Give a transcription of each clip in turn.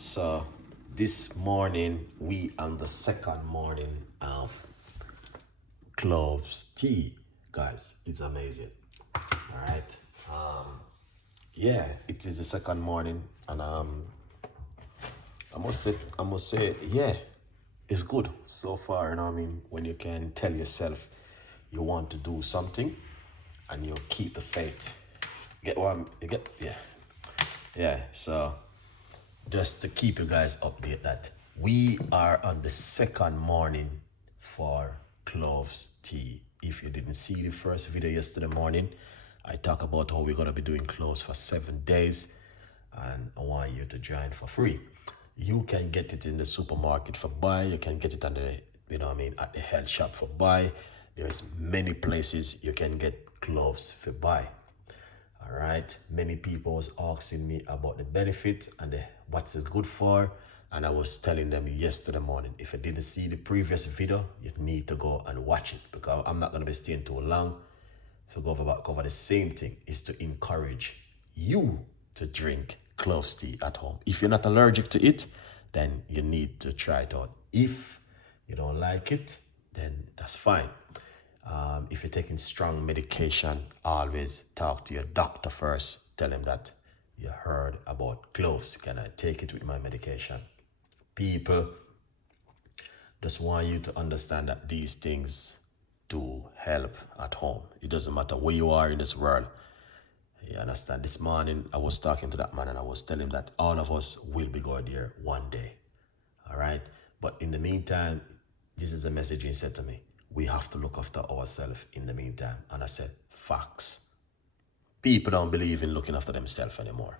So this morning we on the second morning of Cloves Tea, guys. It's amazing. All right. Yeah, it is the second morning, and I must say, yeah, it's good so far. You know what I mean? When you can tell yourself you want to do something, and you keep the faith. Get what you get? Yeah, yeah. So just to keep you guys updated that we are on the second morning for Cloves Tea. If you didn't see the first video yesterday morning, I talk about how we're gonna be doing cloves for 7 days, and I want you to join for free. You can get it in the supermarket for buy. You can get it on the, at the health shop for buy. There's many places you can get cloves for buy. All right. Many people was asking me about the benefit and what's it good for. And I was telling them yesterday morning, if you didn't see the previous video, you need to go and watch it, because I'm not going to be staying too long. So cover the same thing, is to encourage you to drink cloves tea at home. If you're not allergic to it, then you need to try it out. If you don't like it, then that's fine. If you're taking strong medication, always talk to your doctor first. Tell him that you heard about cloves. Can I take it with my medication? People just want you to understand that these things do help at home. It doesn't matter where you are in this world. You understand? This morning, I was talking to that man and I was telling him that all of us will be going there one day. All right? But in the meantime, this is the message he said to me. We have to look after ourselves in the meantime. And I said, facts. People don't believe in looking after themselves anymore.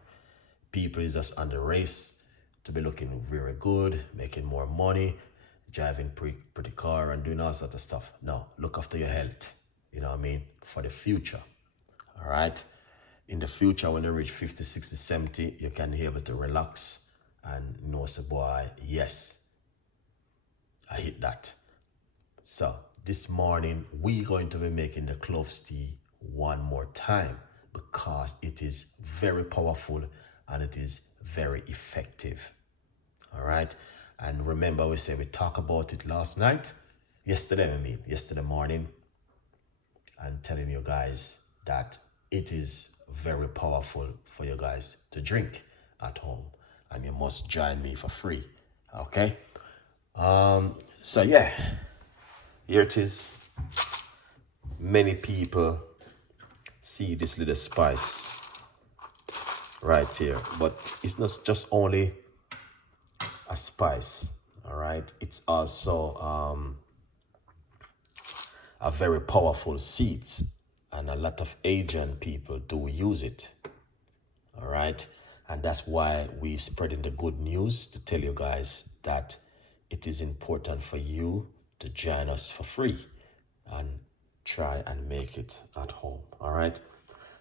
People is just on the race to be looking very good, making more money, driving pretty car and doing all sorts of stuff. No, look after your health, you know what I mean, for the future. All right? In the future, when you reach 50, 60, 70, you can be able to relax and know, say, boy, yes, I hit that. So this morning, we're going to be making the cloves tea one more time, because it is very powerful and it is very effective. All right. And remember, we talked about it yesterday morning, and telling you guys that it is very powerful for you guys to drink at home, and you must join me for free. Okay. So yeah, here it is. Many people see this little spice right here, but it's not just only a spice. All right, it's also a very powerful seeds, and a lot of Asian people do use it. All right, and that's why we spreading the good news to tell you guys that it is important for you to join us for free and try and make it at home. All right,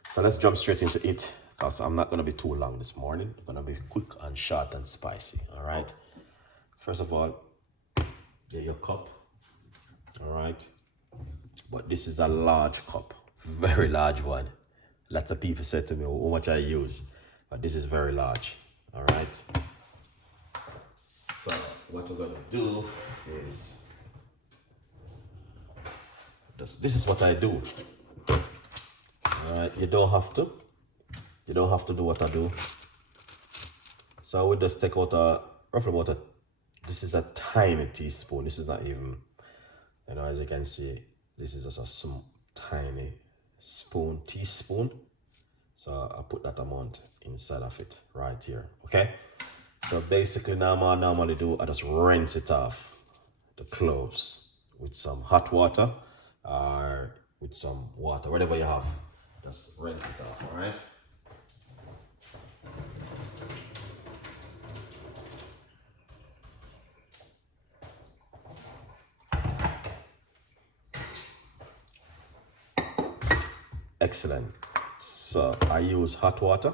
so let's jump straight into it, because I'm not going to be too long this morning. I'm going to be quick and short and spicy. All right, first of all, get your cup. All right, but this is a large cup, very large one. Lots of people said to me how much I use, but this is very large. All right, so what we're going to do is, this is what I do. All right, you don't have to do what I do. So I would just take out roughly about this is a tiny teaspoon. This is not even, as you can see, this is just a tiny teaspoon. So I put that amount inside of it right here. Okay. So basically now what I normally do, I just rinse it off, the cloves, with some hot water or with some water, whatever you have. Just rinse it off, all right? Excellent. So I use hot water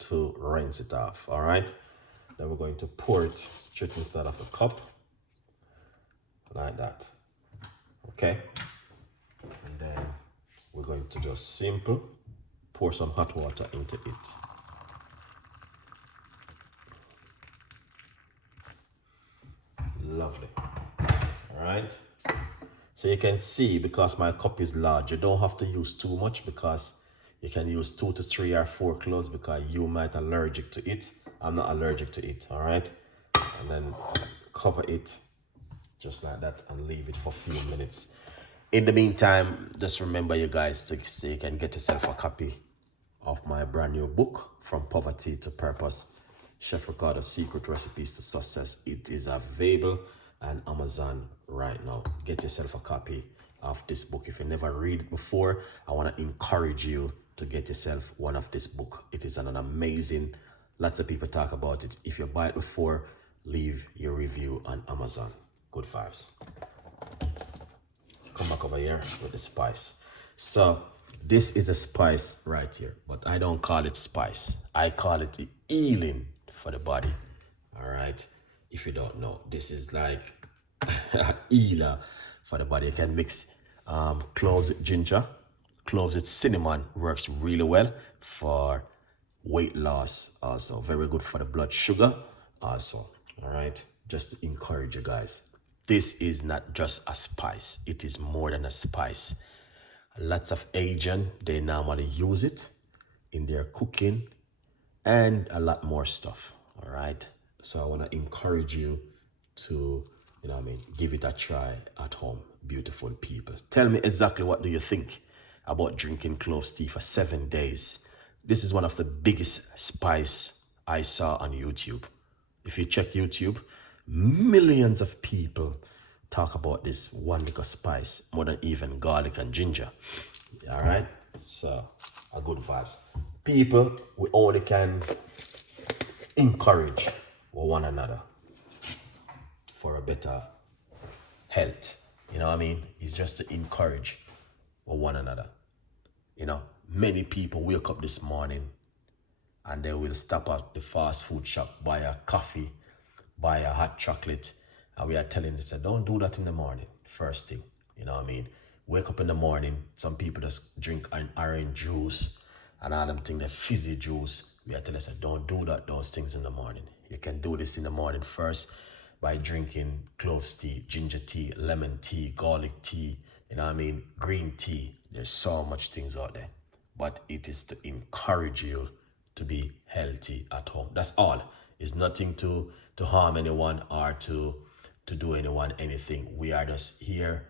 to rinse it off, all right? Then we're going to pour it straight inside of a cup, like that, okay? And then we're going to just pour some hot water into it. Lovely. All right. So you can see, because my cup is large, you don't have to use too much, because you can use 2 to 3 or 4 cloves, because you might allergic to it. I'm not allergic to it. All right. And then cover it just like that and leave it for a few minutes. In the meantime, just remember, you guys, so you can get yourself a copy of my brand new book, From Poverty to Purpose, Chef Ricardo's Secret Recipes to Success. It is available on Amazon right now. Get yourself a copy of this book. If you never read it before, I want to encourage you to get yourself one of this book. It is an amazing, lots of people talk about it. If you buy it before, leave your review on Amazon. Good vibes. Come back over here with the spice. So this is a spice right here, but I don't call it spice. I call it healing for the body. All right. If you don't know, this is like a healer for the body. You can mix cloves with ginger, cloves with cinnamon. Works really well for weight loss. Also very good for the blood sugar. Also, all right. Just to encourage you guys. This is not just a spice. It is more than a spice. Lots of Asian, they normally use it in their cooking and a lot more stuff. All right. So I want to encourage you to, give it a try at home. Beautiful people. Tell me exactly, what do you think about drinking cloves tea for 7 days? This is one of the biggest spice I saw on YouTube. If you check YouTube, millions of people talk about this one little spice, more than even garlic and ginger. All right. So a good vibes. People, we only can encourage one another for a better health. You know what I mean? It's just to encourage one another. Many people wake up this morning and they will stop at the fast food shop, buy a coffee, buy a hot chocolate, and we are telling them, say, don't do that in the morning, first thing. You know what I mean? Wake up in the morning, some people just drink an orange juice and all them things, the fizzy juice. We are telling them, don't do those things in the morning. You can do this in the morning first by drinking cloves tea, ginger tea, lemon tea, garlic tea, you know what I mean, green tea. There's so much things out there. But it is to encourage you to be healthy at home. That's all. It's nothing to harm anyone or to do anyone anything. We are just here.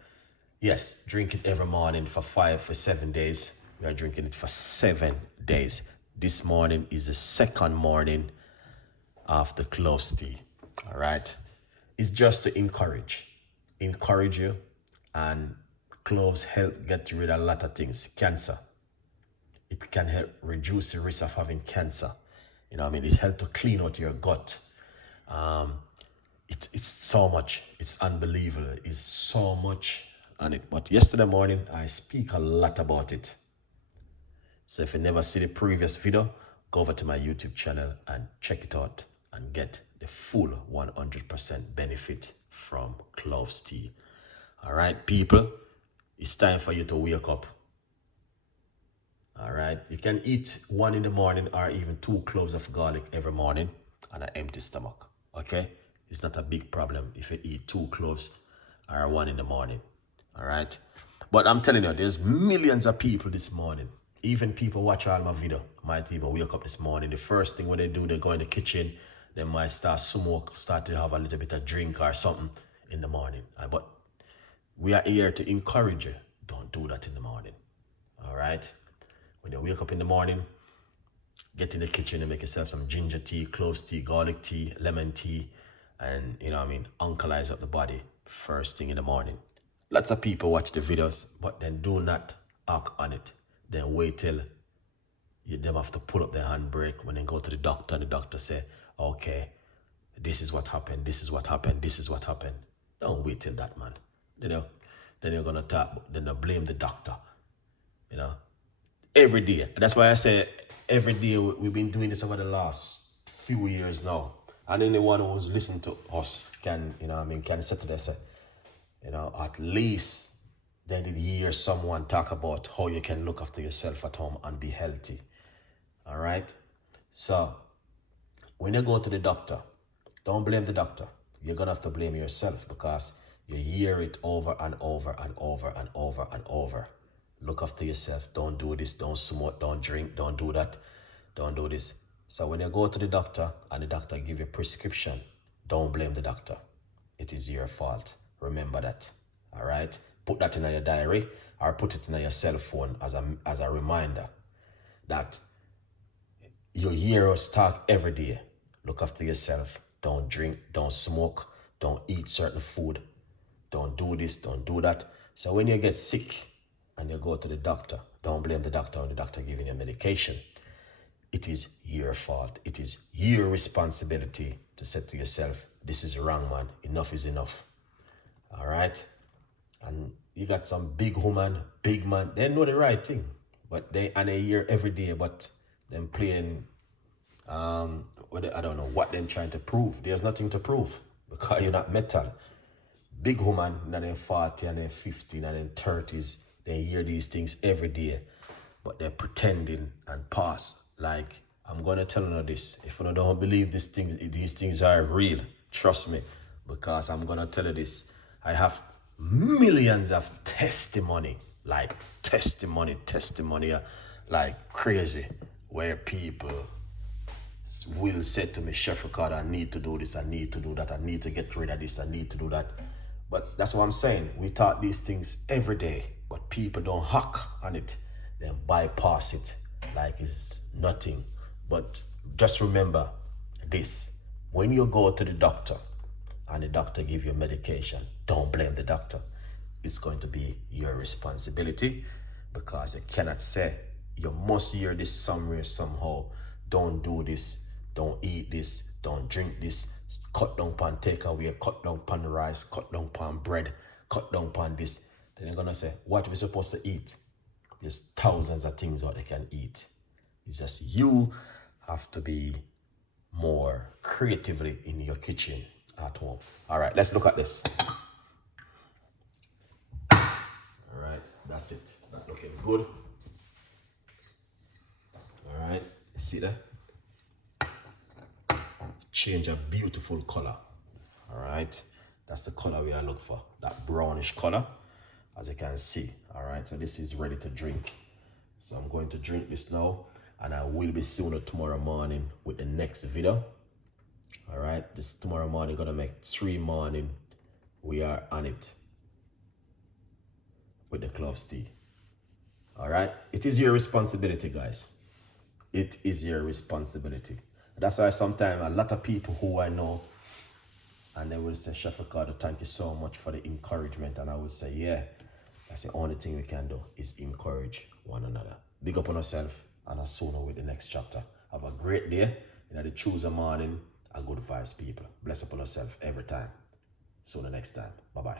Yes, drink it every morning for 7 days. We are drinking it for 7 days. This morning is the second morning of the cloves tea. All right. It's just to encourage you, and cloves help get rid of a lot of things. Cancer. It can help reduce the risk of having cancer. You know what I mean? It helps to clean out your gut. It's so much. It's unbelievable. It's so much on it. But yesterday morning, I speak a lot about it. So if you never see the previous video, go over to my YouTube channel and check it out and get the full 100% benefit from cloves tea. All right, people, it's time for you to wake up. All right, you can eat 1 in the morning or even 2 cloves of garlic every morning on an empty stomach. Okay, it's not a big problem if you eat 2 cloves or 1 in the morning. All right, but I'm telling you, there's millions of people this morning. Even people watch all my video might even wake up this morning. The first thing when they do, they go in the kitchen. They might start to have a little bit of drink or something in the morning. But we are here to encourage you. Don't do that in the morning. All right. When you wake up in the morning, get in the kitchen and make yourself some ginger tea, cloves tea, garlic tea, lemon tea, and uncolize up the body first thing in the morning. Lots of people watch the videos, but then do not act on it. Then wait till them have to pull up their handbrake when they go to the doctor, and the doctor say, okay, this is what happened, this is what happened, this is what happened. Don't wait till that, man. Then you're gonna talk, then they blame the doctor. Every day. That's why I say every day. We've been doing this over the last few years now. And anyone who's listening to us can, can say to themselves, at least they did hear someone talk about how you can look after yourself at home and be healthy. All right? So, when you go to the doctor, don't blame the doctor. you're gonna have to blame yourself because you hear it over and over and over and over and over. Look after yourself. Don't do this. Don't smoke. Don't drink. Don't do that. Don't do this. So when you go to the doctor and the doctor give you a prescription, don't blame the doctor. It is your fault. Remember that. All right? Put that in your diary or put it in your cell phone as a reminder that you hear us talk every day. Look after yourself. Don't drink. Don't smoke. Don't eat certain food. Don't do this. Don't do that. So when you get sick and you go to the doctor, don't blame the doctor when the doctor giving you medication. It is your fault. It is your responsibility to say to yourself, this is wrong, man. Enough is enough. All right? And you got some big woman, big man. They know the right thing. But they hear every day, but them playing, I don't know what they're trying to prove. There's nothing to prove because you're not metal. Big woman in their 40 and their 50 and their 30s, they hear these things every day, but they're pretending and pass. Like, I'm going to tell you this. If you don't believe these things are real, trust me, because I'm going to tell you this. I have millions of testimony, like crazy, where people will say to me, Chef Ricardo, I need to do this, I need to do that, I need to get rid of this, I need to do that. But that's what I'm saying. We talk these things every day, but people don't hack on it. They bypass it like it's nothing. But just remember this. When you go to the doctor and the doctor give you medication, don't blame the doctor. It's going to be your responsibility because you cannot say, you must hear this somewhere, somehow. Don't do this, don't eat this, don't drink this, cut down pan takeaway, cut down pan rice, cut down pan bread, cut down pan this. Then you're gonna say, what are we supposed to eat? There's thousands of things out they can eat. It's just you have to be more creatively in your kitchen at home. All right, let's look at this. All right, that's it. That's looking good. All right, see that? Change a beautiful color. All right, that's the color we are looking for, that brownish color, as you can see. All right, so this is ready to drink. So I'm going to drink this now, and I will be sooner tomorrow morning with the next video. All right, this tomorrow morning gonna make 3 morning. We are on it with the Cloves Tea. All right, it is your responsibility, guys. It is your responsibility. That's why sometimes a lot of people who I know, and they will say, Chef Ricardo, thank you so much for the encouragement. And I will say, yeah, that's the only thing we can do is encourage one another. Big up on yourself, and I'll soon with the next chapter. Have a great day. You know, the Tuesday morning, a good vibes, people. Bless up on yourself every time. See you next time. Bye-bye.